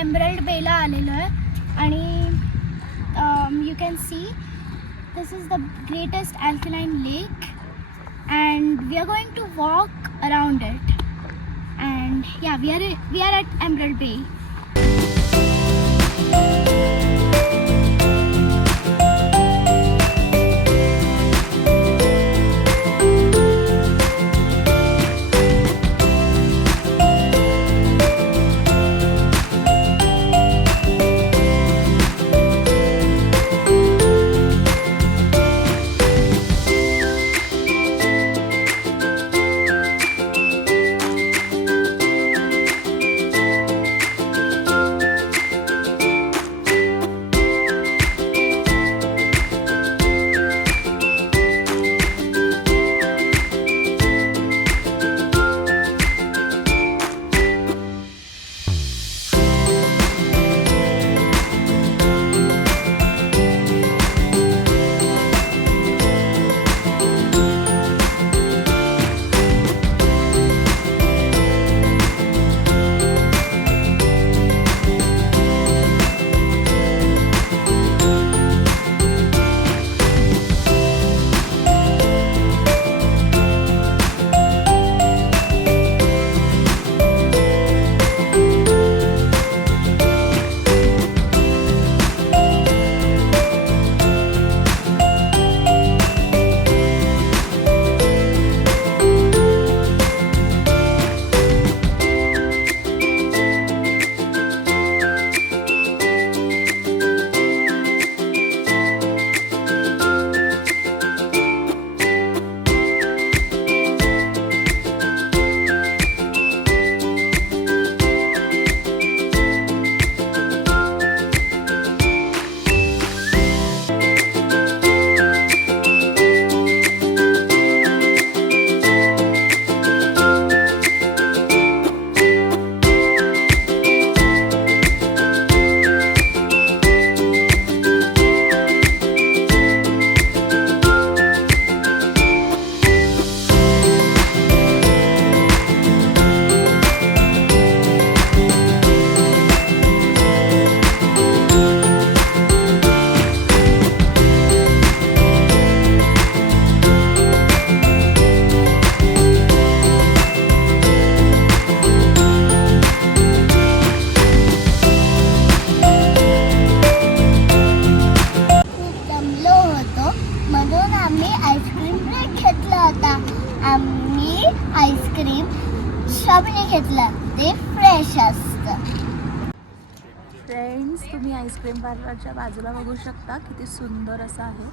Emerald Bela आलेलो आहे आणि you can see this is the greatest alkaline lake and we are going to walk around it, and yeah, we are at Emerald Bay. आम्ही ice cream शॉपने घेतलं, ते fresh असतं. Friends, तुम्ही ice cream पार्लरच्या बाजूला बघू शकता किती सुंदर असं आहे.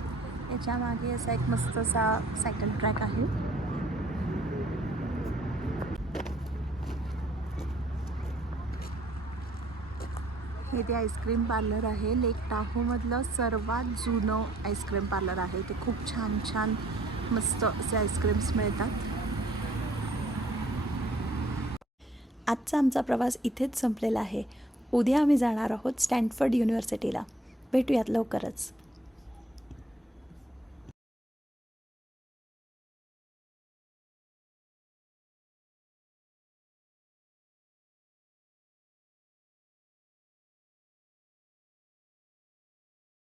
याच्या मागे असा एक मस्त असा सायकल ट्रॅक आहे. हे ते आईस्क्रीम पार्लर आहे. लेक टाहोमधलं सर्वात जुनं आईस्क्रीम पार्लर आहे. ते खूप छान छान मस्त असे आईस्क्रीम्स मिळतात. आजचा आमचा प्रवास इथेच संपलेला आहे. उद्या आम्ही जाणार आहोत स्टॅनफोर्ड युनिव्हर्सिटीला. भेटूयात लवकरच.